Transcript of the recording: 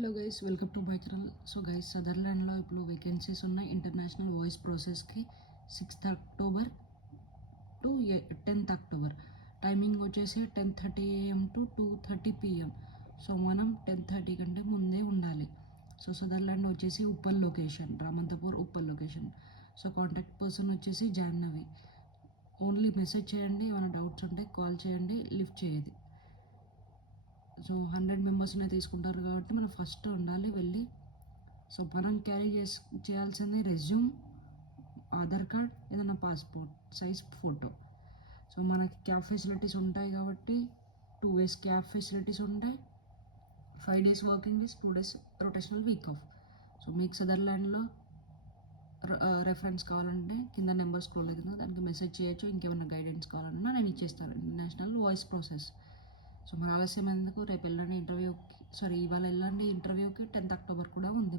Hello guys, welcome to my channel. So guys, సదర్లాండ్లో ఇప్పుడు vacancies ఉన్నాయి ఇంటర్నేషనల్ వాయిస్ ప్రాసెస్కి 6th October to 10th October. Timing వచ్చేసి 10:30 AM to 2:30 PM. So మనం 10:30 కంటే ముందే ఉండాలి. సో సదర్లాండ్ వచ్చేసి Uppal location, Ramanthapur Uppal location. So contact person వచ్చేసి జాహ్నవి. ఓన్లీ మెసేజ్ చేయండి, ఏమైనా డౌట్స్ ఉంటే కాల్ చేయండి, లిఫ్ట్ చేయదు. సో 100 మెంబర్స్ని తీసుకుంటారు కాబట్టి మనం ఫస్ట్ ఉండాలి వెళ్ళి. సో మనం క్యారీ చేయాల్సింది రెజ్యూమ్, ఆధార్ కార్డ్, ఏదైనా పాస్పోర్ట్ సైజ్ ఫోటో. సో మనకి క్యాబ్ ఫెసిలిటీస్ ఉంటాయి కాబట్టి 2 days క్యాబ్ ఫెసిలిటీస్ ఉంటాయి, 5 days working days, 2 days rotational week off. So మీకు సదర్లాండ్లో రెఫరెన్స్ కావాలంటే కింద నెంబర్ స్క్రోల్ అవుతుంది, దానికి మెసేజ్ చేయొచ్చు. ఇంకేమైనా గైడెన్స్ కావాలన్నా నేను ఇచ్చేస్తాను. International voice process. సో మన ఆలస్యం ఎందుకు, రేపు వెళ్ళండి ఇంటర్వ్యూకి. ఇవాళ వెళ్ళండి ఇంటర్వ్యూకి. 10th అక్టోబర్ కూడా ఉంది